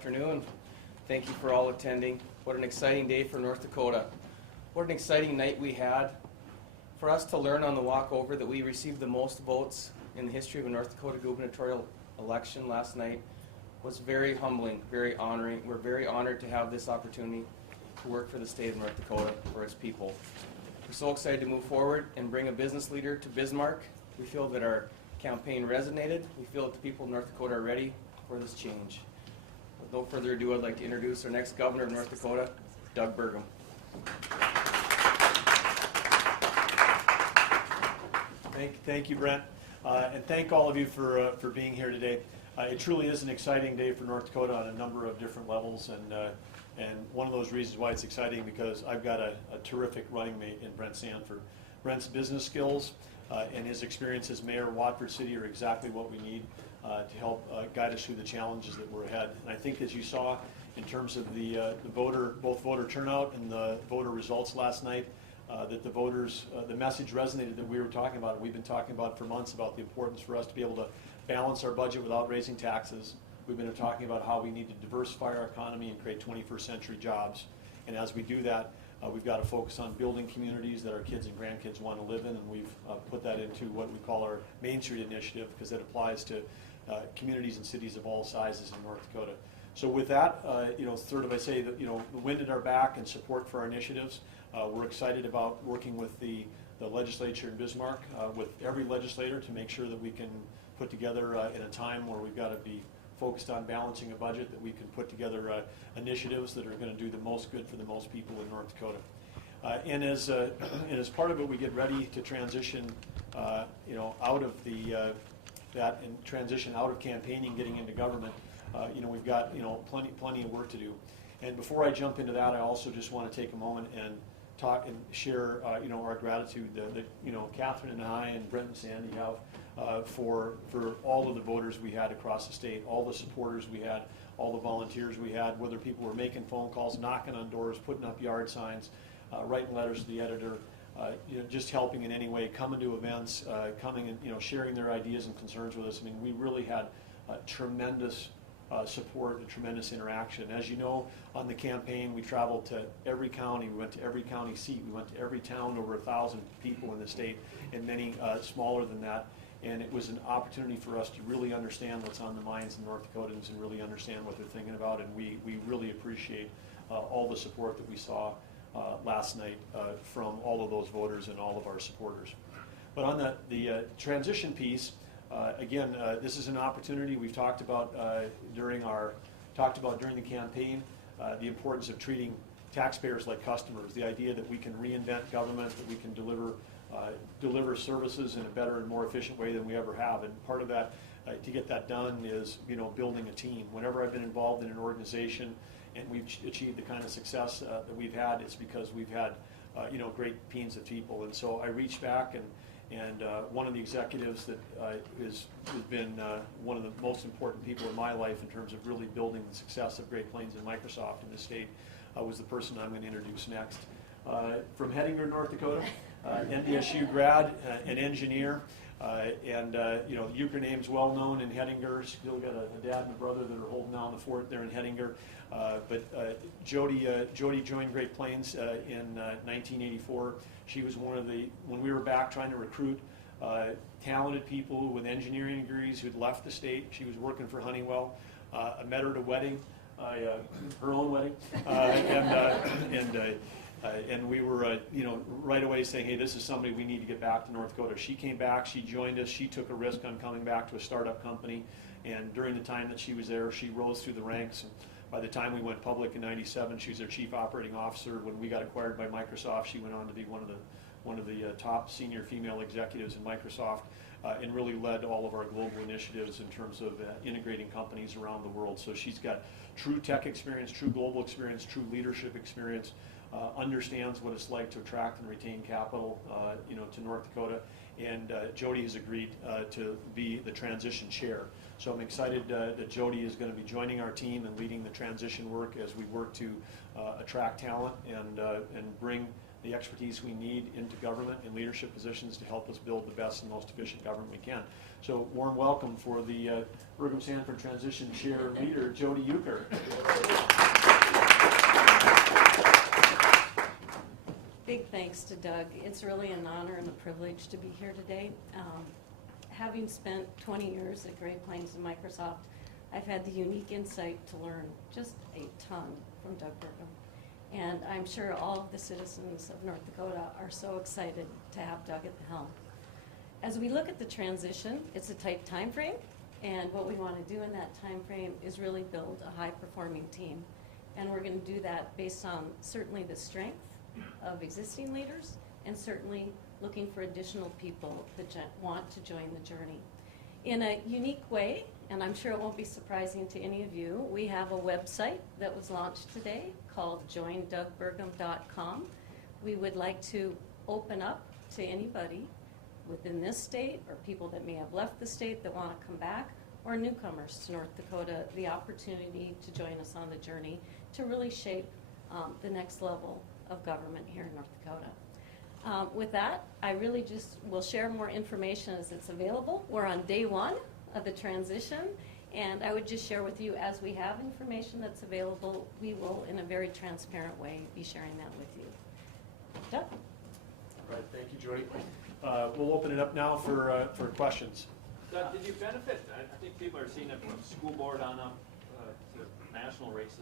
afternoon. Thank you for all attending. What an exciting day for North Dakota. What an exciting night we had. For us to learn on the walk over that we received the most votes in the history of a North Dakota gubernatorial election last night was very humbling, very honoring. We're very honored to have this opportunity to work for the state of North Dakota, for its people. We're so excited to move forward and bring a business leader to Bismarck. We feel that our campaign resonated. We feel that the people of North Dakota are ready for this change. With no further ado, I'd like to introduce our next governor of North Dakota, Doug Burgum. Thank you, Brent, and thank all of you for being here today. It truly is an exciting day for North Dakota on a number of different levels, and one of those reasons why it's exciting because I've got a terrific running mate in Brent Sanford. Brent's business skills and his experience as mayor of Watford City are exactly what we need to help guide us through the challenges that we're ahead. And I think, as you saw in terms of both voter turnout and the voter results last night, that the voters, the message resonated that we were talking about. We've been talking about for months about the importance for us to be able to balance our budget without raising taxes. We've been talking about how we need to diversify our economy and create 21st century jobs. And as we do that, we've got to focus on building communities that our kids and grandkids want to live in, and we've put that into what we call our Main Street Initiative, because that applies to communities and cities of all sizes in North Dakota. So with that, sort of I say that, the wind at our back and support for our initiatives. We're excited about working with the legislature in Bismarck, with every legislator, to make sure that we can put together in a time where we've got to be focused on balancing a budget, that we can put together initiatives that are going to do the most good for the most people in North Dakota. And as part of it, we get ready to transition, out of that and transition out of campaigning, getting into government. We've got plenty of work to do. And before I jump into that, I also just want to take a moment and talk and share our gratitude that Catherine and I and Brent and Sandy have for all of the voters we had across the state, all the supporters we had, all the volunteers we had, whether people were making phone calls, knocking on doors, putting up yard signs, writing letters to the editor, just helping in any way, coming to events, coming and sharing their ideas and concerns with us. I mean, we really had tremendous support and tremendous interaction. As you know, on the campaign, we traveled to every county. We went to every county seat. We went to every town, over 1,000 people in the state, and many smaller than that. And it was an opportunity for us to really understand what's on the minds of North Dakotans and really understand what they're thinking about. And we really appreciate all the support that we saw last night from all of those voters and all of our supporters. But on the transition piece, again, this is an opportunity we've talked about during the campaign, the importance of treating taxpayers like customers, the idea that we can reinvent government, that we can deliver services in a better and more efficient way than we ever have. And part of that, to get that done, is building a team. Whenever I've been involved in an organization and we've achieved the kind of success that we've had, it's because we've had great teams of people. And so I reached back, and one of the executives that has been one of the most important people in my life in terms of really building the success of Great Plains and Microsoft in the state was the person I'm going to introduce next. From Hettinger, North Dakota, NDSU grad, an engineer, and Euchre name's well known in Hettinger. Still got a dad and a brother that are holding down the fort there in Hettinger. But Jody joined Great Plains in 1984. She was when we were back trying to recruit talented people with engineering degrees who'd left the state. She was working for Honeywell. I met her at a wedding, her own wedding, and we were, right away saying, hey, this is somebody we need to get back to North Dakota. She came back, she joined us, she took a risk on coming back to a startup company, and during the time that she was there, she rose through the ranks. And by the time we went public in '97, she was their chief operating officer. When we got acquired by Microsoft, she went on to be one of the top senior female executives in Microsoft, and really led all of our global initiatives in terms of integrating companies around the world. So she's got true tech experience, true global experience, true leadership experience. Understands what it's like to attract and retain capital, to North Dakota, and Jody has agreed to be the transition chair. So I'm excited that Jody is going to be joining our team and leading the transition work as we work to attract talent and bring the expertise we need into government and leadership positions to help us build the best and most efficient government we can. So warm welcome for the Burgum Sanford Transition Chair Leader, Jody Euchre. Big thanks to Doug. It's really an honor and a privilege to be here today. Having spent 20 years at Great Plains and Microsoft, I've had the unique insight to learn just a ton from Doug Burgum. And I'm sure all of the citizens of North Dakota are so excited to have Doug at the helm. As we look at the transition, it's a tight time frame, and what we want to do in that time frame is really build a high-performing team. And we're going to do that based on certainly the strength of existing leaders and certainly looking for additional people that want to join the journey. In a unique way, and I'm sure it won't be surprising to any of you, we have a website that was launched today called joindougburgum.com. We would like to open up to anybody within this state or people that may have left the state that want to come back, or newcomers to North Dakota, the opportunity to join us on the journey to really shape the next level of government here in North Dakota. With that, I really just will share more information as it's available. We're on day one of the transition, and I would just share with you, as we have information that's available, we will, in a very transparent way, be sharing that with you. Doug? All right, thank you, Jody. We'll open it up now for questions. Doug, did you benefit? I think people are seeing it from school board on up to national races.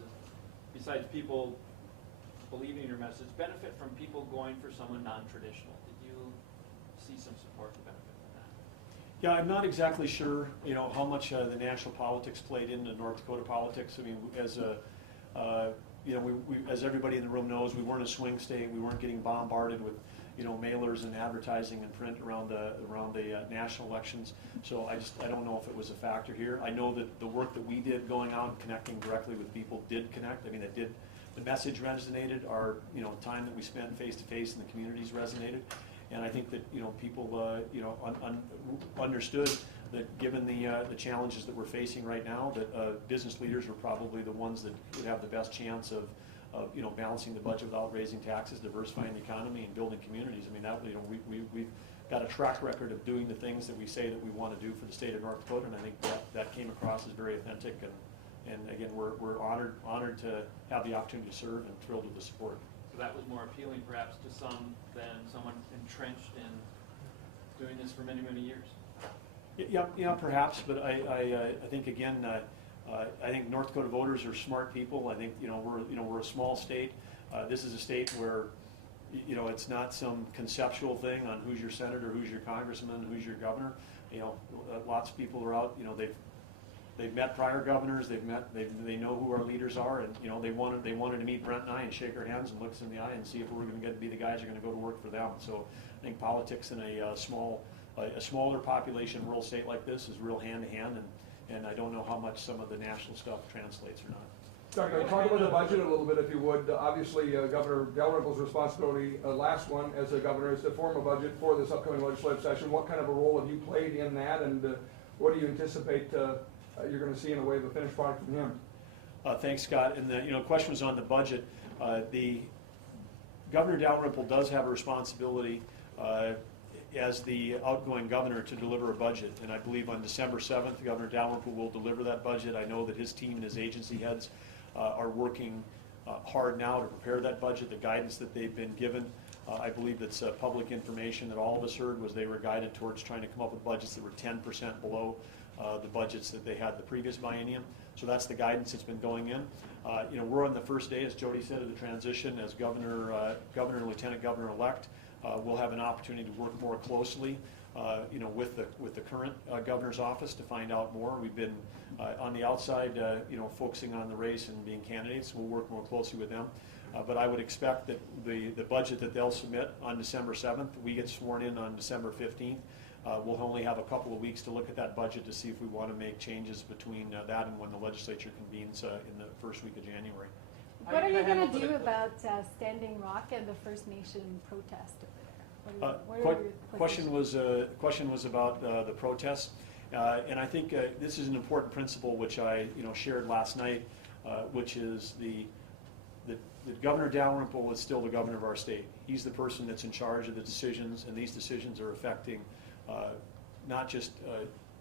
Besides people believing in your message, benefit from people going for someone non-traditional. Did you see some support to benefit from that? Yeah, I'm not exactly sure, how much the national politics played into North Dakota politics. I mean, as as everybody in the room knows, we weren't a swing state. We weren't getting bombarded with, mailers and advertising and print around the national elections. So I don't know if it was a factor here. I know that the work that we did going out and connecting directly with people did connect. I mean, it did. The message resonated. Our time that we spent face to face in the communities resonated, and I think that people understood that given the challenges that we're facing right now, that business leaders are probably the ones that would have the best chance of balancing the budget without raising taxes, diversifying the economy, and building communities. I mean, that we've got a track record of doing the things that we say that we want to do for the state of North Dakota, and I think that came across as very authentic. And again, we're honored to have the opportunity to serve and thrilled with the support. So that was more appealing perhaps to some than someone entrenched in doing this for many, many years. Yeah, perhaps, but I think again, I think North Dakota voters are smart people. I think we're a small state. This is a state where it's not some conceptual thing on who's your senator, who's your congressman, who's your governor. Lots of people are out. They've met prior governors. They know who our leaders are, and they wanted to meet Brent and I and shake our hands and look us in the eye and see if we're going to be the guys who are going to go to work for them. So I think politics in a smaller population rural state like this is real hand to hand, and I don't know how much some of the national stuff translates or not. Doug, talk about the budget a little bit, if you would. Obviously, Governor Dalrymple's responsibility, last one as a governor, is to form a budget for this upcoming legislative session. What kind of a role have you played in that, and what do you anticipate you're going to see in the way of a finished product from him? Thanks, Scott. And the question was on the budget. The Governor Dalrymple does have a responsibility as the outgoing governor to deliver a budget, and I believe on December 7th, Governor Dalrymple will deliver that budget. I know that his team and his agency heads are working hard now to prepare that budget. The guidance that they've been given, I believe that's public information that all of us heard, was they were guided towards trying to come up with budgets that were 10% below the budgets that they had the previous biennium. So that's the guidance that's been going in. We're on the first day, as Jody said, of the transition as governor and lieutenant governor-elect. We'll have an opportunity to work more closely, with the current governor's office to find out more. We've been on the outside, focusing on the race and being candidates. We'll work more closely with them. But I would expect that the budget that they'll submit on December 7th, we get sworn in on December 15th. We'll only have a couple of weeks to look at that budget to see if we want to make changes between that and when the legislature convenes in the first week of January. What are you going to do about Standing Rock and the First Nation protest over there? Question was about the protests, and I think this is an important principle which I shared last night, which is the that Governor Dalrymple is still the governor of our state. He's the person that's in charge of the decisions, and these decisions are affecting not just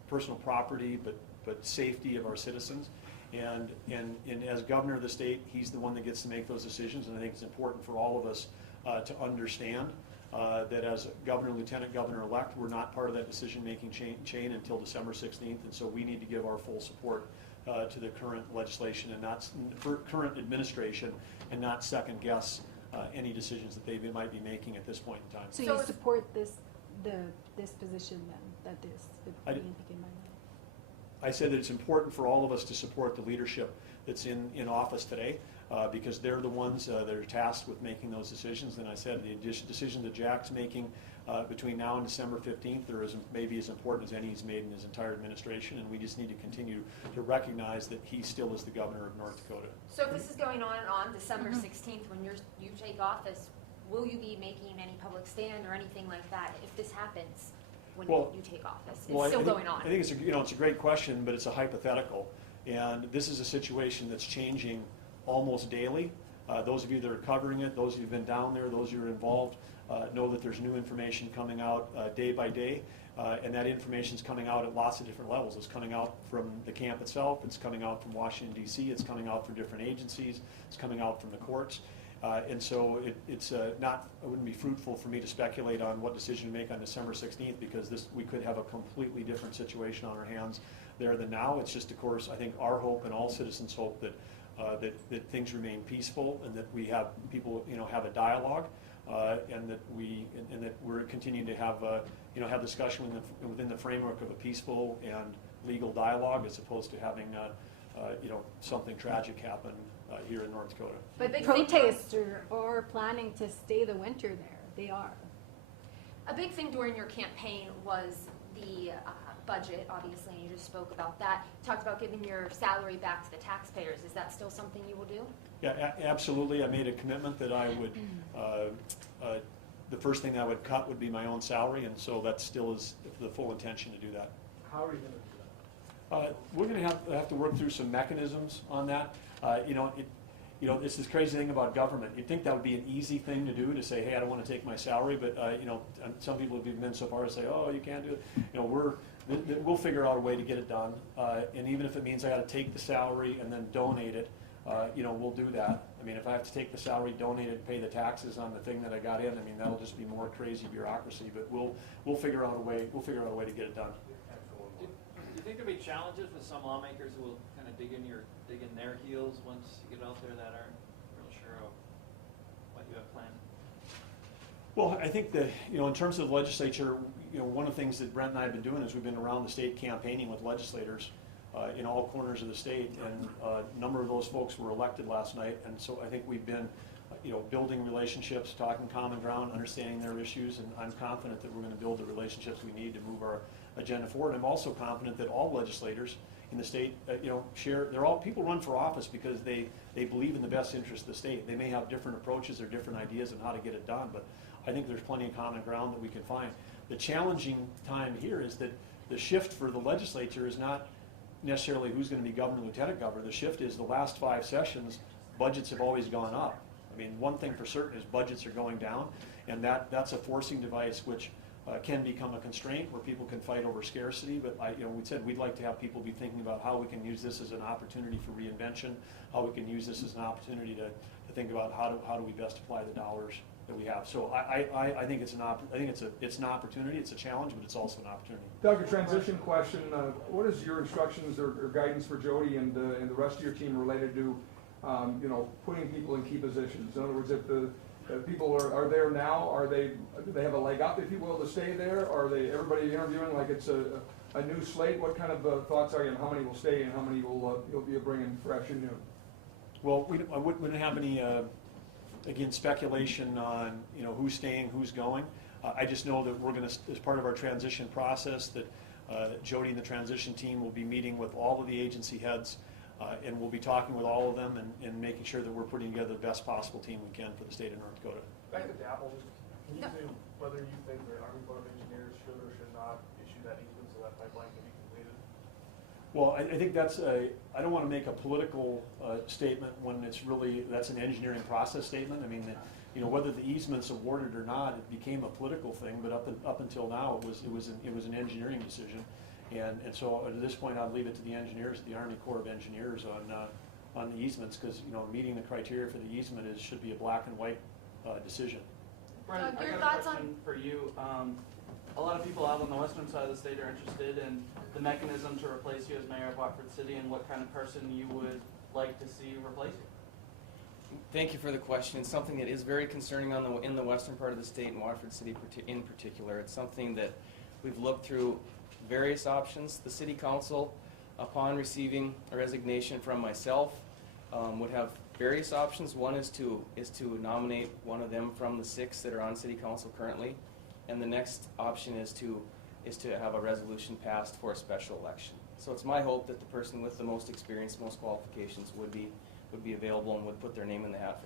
personal property, but safety of our citizens. And as governor of the state, he's the one that gets to make those decisions, and I think it's important for all of us to understand that as governor, lieutenant governor-elect, we're not part of that decision-making chain until December 16th, and so we need to give our full support to the current legislation and not current administration, and not second guess any decisions that they might be making at this point in time. So you support this position then, that is being taken by them? I said that it's important for all of us to support the leadership that's in office today, because they're the ones that are tasked with making those decisions. And I said the decision that Jack's making between now and December 15th are maybe as important as any he's made in his entire administration, and we just need to continue to recognize that he still is the governor of North Dakota. So if this is going on and on, December 16th, when you take office, will you be making any public stand or anything like that if this happens when you take office? It's still going on. I think it's a great question, but it's a hypothetical. And this is a situation that's changing almost daily. Those of you that are covering it, those of you who've been down there, those of you who are involved, know that there's new information coming out day by day. And that information is coming out at lots of different levels. It's coming out from the camp itself, it's coming out from Washington, D.C., it's coming out from different agencies, it's coming out from the courts. And so it wouldn't be fruitful for me to speculate on what decision to make on December 16th, because we could have a completely different situation on our hands there than now. It's just, of course, I think our hope and all citizens' hope that things remain peaceful, and that we have people, have a dialogue, and that we're continuing to have have discussion within the framework of a peaceful and legal dialogue, as opposed to having something tragic happen here in North Dakota. But the protesters are planning to stay the winter there. They are. A big thing during your campaign was the budget, obviously, and you just spoke about that. You talked about giving your salary back to the taxpayers. Is that still something you will do? Yeah, absolutely. I made a commitment that I would, the first thing I would cut would be my own salary, and so that still is the full intention to do that. How are you going to do that? We're going to have to work through some mechanisms on that. This is the crazy thing about government. You'd think that would be an easy thing to do, to say, hey, I don't want to take my salary, but some people have been so far as to say, oh, you can't do it. We'll figure out a way to get it done, and even if it means I got to take the salary and then donate it, we'll do that. I mean, if I have to take the salary, donate it, and pay the taxes on the thing that I got in, I mean, that'll just be more crazy bureaucracy. But we'll figure out a way. We'll figure out a way to get it done. Do you think there'll be challenges with some lawmakers who will kind of dig in their heels once you get out there that aren't real sure of what you have planned? Well, I think that, in terms of the legislature, one of the things that Brent and I have been doing is we've been around the state campaigning with legislators in all corners of the state, and a number of those folks were elected last night, and so I think we've been, building relationships, talking common ground, understanding their issues, and I'm confident that we're going to build the relationships we need to move our agenda forward. I'm also confident that all legislators in the state, people run for office because they believe in the best interest of the state. They may have different approaches or different ideas on how to get it done, but I think there's plenty of common ground that we can find. The challenging time here is that the shift for the legislature is not necessarily who's going to be governor, lieutenant governor. The shift is the last 5 sessions, budgets have always gone up. I mean, one thing for certain is budgets are going down, and that's a forcing device which can become a constraint where people can fight over scarcity. But we said we'd like to have people be thinking about how we can use this as an opportunity for reinvention, how we can use this as an opportunity to think about how do we best apply the dollars that we have. So I think it's an opportunity. It's a challenge, but it's also an opportunity. Doug, a transition question. What is your instructions or guidance for Jody and the rest of your team related to, putting people in key positions? In other words, if the people are there now, do they have a leg up, if you will, to stay there? Are they everybody interviewing like it's a new slate? What kind of thoughts are you on how many will stay and how many you'll be bringing fresh and new? Well, I wouldn't have any. Again, speculation on who's staying, who's going. I just know that we're going to, as part of our transition process, that Jody and the transition team will be meeting with all of the agency heads, and we'll be talking with all of them and making sure that we're putting together the best possible team we can for the state of North Dakota. Back to Dabble, can you say whether you think the Army Corps of Engineers should or should not issue that easement so that pipeline can be completed? Well, I think I don't want to make a political statement when it's really, that's an engineering process statement. I mean, whether the easement's awarded or not, it became a political thing, but up until now, it was an engineering decision. And so at this point, I'll leave it to the engineers, the Army Corps of Engineers on the easements, because, meeting the criteria for the easement should be a black and white decision. Brent, Your I got thoughts a on- question for you. A lot of people out on the western side of the state are interested in the mechanism to replace you as mayor of Watford City and what kind of person you would like to see replace you. Thank you for the question. It's something that is very concerning in the western part of the state and Watford City in particular. It's something that we've looked through various options. The city council, upon receiving a resignation from myself, would have various options. One is to nominate one of them from the 6 that are on city council currently, and the next option is to have a resolution passed for a special election. So it's my hope that the person with the most experience, most qualifications would be available and would put their name in the hat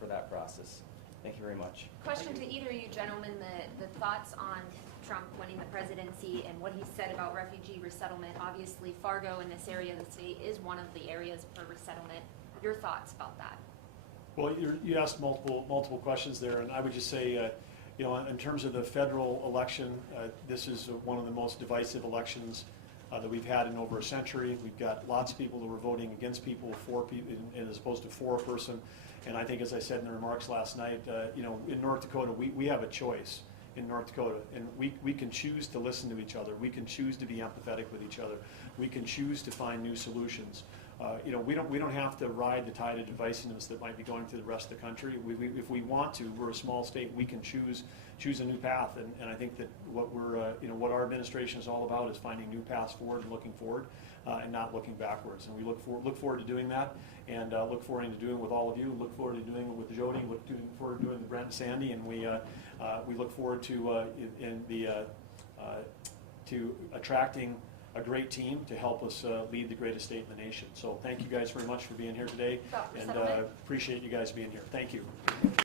for that process. Thank you very much. Question to either of you gentlemen, the thoughts on Trump winning the presidency and what he said about refugee resettlement. Obviously, Fargo in this area of the state is one of the areas for resettlement. Your thoughts about that? Well, you asked multiple questions there, and I would just say, in terms of the federal election, this is one of the most divisive elections that we've had in over a century. We've got lots of people who are voting against people, for people, as opposed to for a person. And I think, as I said in the remarks last night, in North Dakota, we have a choice in North Dakota, and we can choose to listen to each other. We can choose to be empathetic with each other. We can choose to find new solutions. We don't have to ride the tide of divisiveness that might be going through the rest of the country. If we want to, we're a small state. We can choose a new path, and I think that what our administration is all about is finding new paths forward and looking forward, and not looking backwards. And we look forward to doing that, and look forward to doing it with all of you. Look forward to doing it with Jody. Look forward to doing it with Brent and Sandy, and we look forward to attracting a great team to help us lead the greatest state in the nation. So thank you guys very much for being here today, About and resettlement? appreciate you guys being here. Thank you.